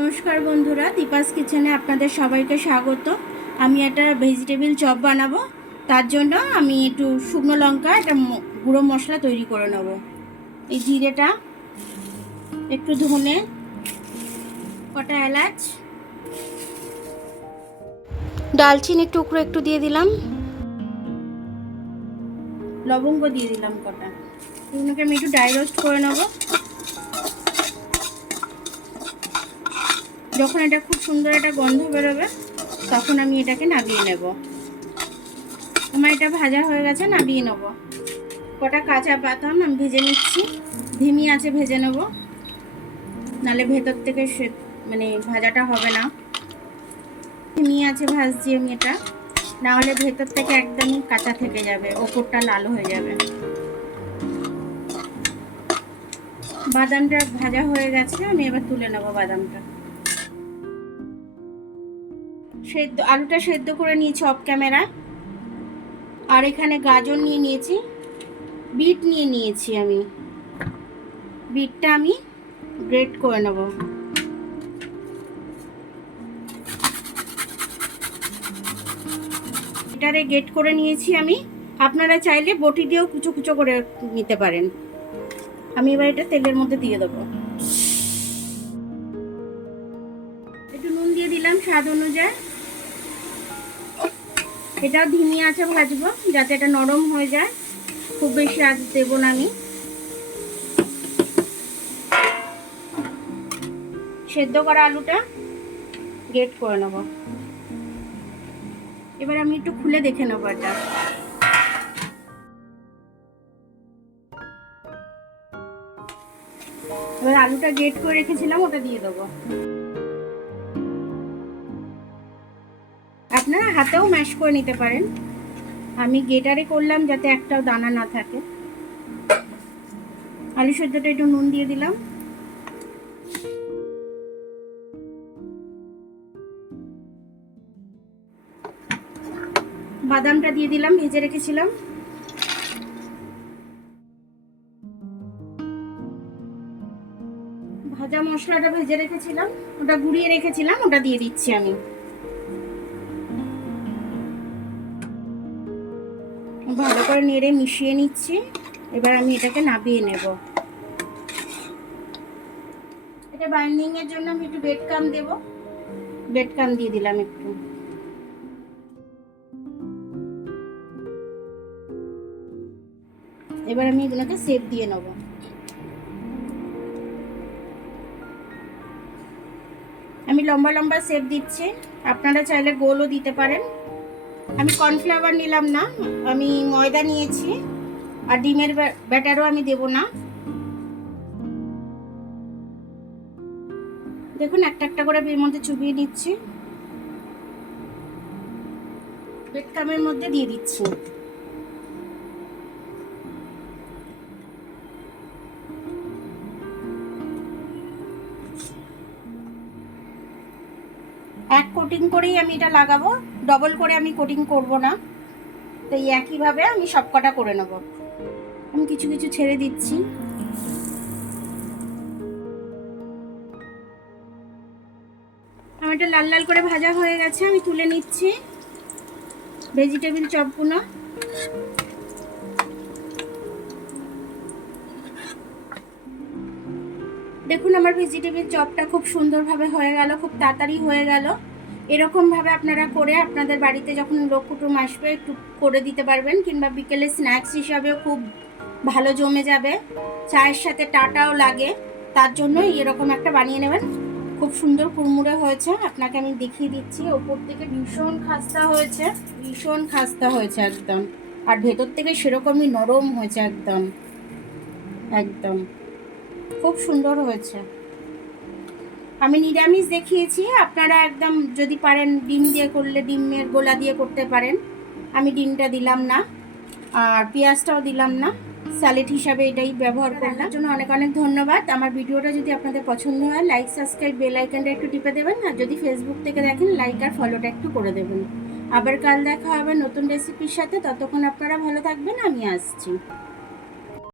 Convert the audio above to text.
নমস্কার বন্ধুরা, দীপাস কিচেনে আপনাদের সবাইকে স্বাগত। আমি একটা ভেজিটেবিল চপ বানাবো, তার জন্য আমি একটু শুকনো লঙ্কা, একটা গুঁড়ো মশলা তৈরি করে নেব। এই জিরেটা, একটু ধনে, কটা এলাচ। ডালচিনির টুকরো একটু দিয়ে দিলাম। লবঙ্গ দিয়ে দিলাম কটা। এগুলোকে আমি একটু ড্রাই রোস্ট করে নেব। যখন এটা খুব সুন্দর একটা গন্ধ বেরোবে, তখন আমি এটাকে নাবিয়ে নেব। আমার এটা ভাজা হয়ে গেছে, নাবিয়ে নেব। কটা কাঁচা বাদাম আমি ভেজে নিচ্ছি। ধিমি আছে, ভেজে নেব। নালে ভেতর থেকে সে মানে ভাজাটা হবে না। ধিমি আছে, ভাজছি আমি এটা। না হলে ভেতর থেকে একদমই কাঁচা থেকে যাবে, ওপরটা লাল হয়ে যাবে। বাদামটা ভাজা হয়ে গেছে, আমি এবার তুলে নেব বাদামটা। সেদ্ধ, আলুটা সেদ্ধ করে নিয়েছি অফ ক্যামেরা আর এখানে গাজর নিয়ে নিয়েছি। বিট নিয়ে নিয়েছি আমি। বিটটা আমি গ্রেট করে নেব। এটারে গ্রেট করে নিয়েছি আমি। আপনারা চাইলে বটি দিয়েও কুচো কুচো করে নিতে পারেন। আমি এবার এটা তেলের মধ্যে দিয়ে দেবো। একটু নুন দিয়ে দিলাম স্বাদ অনুযায়ী। এটাও ধিমি আছে ভাজবো যাতে এটা নরম হয়ে যায়। খুব বেশি আজ দেবো না আমি। সেদ্ধ করা আলুটা গেট করে নেব। এবার আমি একটু খুলে দেখে নেব এটা। এবার আলুটা গেট করে রেখেছিলাম, ওটা দিয়ে দেবো। আপনারা হাতেও ম্যাশ করে নিতে পারেন। আমি গেটারে করলাম যাতে একটাও দানা না থাকে। আলু সেদ্ধটা একটু নুন দিয়ে দিলাম। বাদামটা দিয়ে দিলাম, ভেজে রেখেছিলাম। ভাজা মশলাটা ভেজে রেখেছিলাম, ওটা গুঁড়িয়ে রেখেছিলাম, ওটা দিয়ে দিচ্ছি আমি। ভালো করে নেড়ে মিশিয়ে নিচ্ছি। এবার আমি এটাকে নাবিয়ে নেব। এটা বাইন্ডিং এর জন্য আমি একটু বেড কাম দেব। বেড কাম দিয়ে দিলাম একটু। এবার আমি এগুলোকে সেপ দিয়ে নেব। আমি লম্বা লম্বা সেপ দিচ্ছি। আপনারা চাইলে গোলও দিতে পারেন। আমি কর্নফ্লাওয়ার নিলাম না, আমি ময়দা নিয়েছি, আর ডিমের ব্যাটারও আমি দেব না। দেখুন, একটা একটা করে এর মধ্যে চুবিয়ে দিচ্ছি বেডকামের মধ্যে দিয়ে দিচ্ছি। এক কোটিং করেই আমি এটা লাগাবো ডবল করে আমি কোটিং করব না। তো এই একইভাবে আমি সব কটা করে নেব। আমি কিছু কিছু ছেড়ে দিচ্ছি। আমার এটা লাল লাল করে ভাজা হয়ে গেছে, আমি তুলে নিচ্ছি। ভেজিটেবিল চপগুলো দেখুন, আমার ভেজিটেবিল চপটা খুব সুন্দরভাবে হয়ে গেল, খুব তাড়াতাড়ি হয়ে গেল। এরকমভাবে আপনারা করে আপনাদের বাড়িতে যখন লোক কুটুম আসবে, একটু করে দিতে পারবেন, কিংবা বিকেলে স্ন্যাক্স হিসাবেও খুব ভালো জমে যাবে। চায়ের সাথে টাটাও লাগে, তার জন্যই এরকম একটা বানিয়ে নেবেন। খুব সুন্দর কুড়মুড়ে হয়েছে, আপনাকে আমি দেখিয়ে দিচ্ছি, ওপর থেকে ভীষণ খাস্তা হয়েছে, ভীষণ খাস্তা হয়েছে একদম। আর ভেতর থেকে সেরকমই নরম হয়েছে একদম একদম। খুব সুন্দর হয়েছে। আমি নিরামিষ দেখিয়েছি আপনারা একদম যদি পারেন ডিম দিয়ে করলে ডিমের গোলা দিয়ে করতে পারেন। আমি ডিমটা দিলাম না আর পেঁয়াজটাও দিলাম না। স্যালেড হিসাবে এটাই ব্যবহার করলাম। জন্য অনেক অনেক ধন্যবাদ। আমার ভিডিওটা যদি আপনাদের পছন্দ হয় লাইক সাবস্ক্রাইব বেল আইকনটা একটু টিপে দেবেন। আর যদি ফেসবুক থেকে দেখেন লাইক আর ফলোটা একটু করে দেবেন। আবার কাল দেখা হবে নতুন রেসিপির সাথে। ততক্ষণ আপনারা ভালো থাকবেন। আমি আসছি।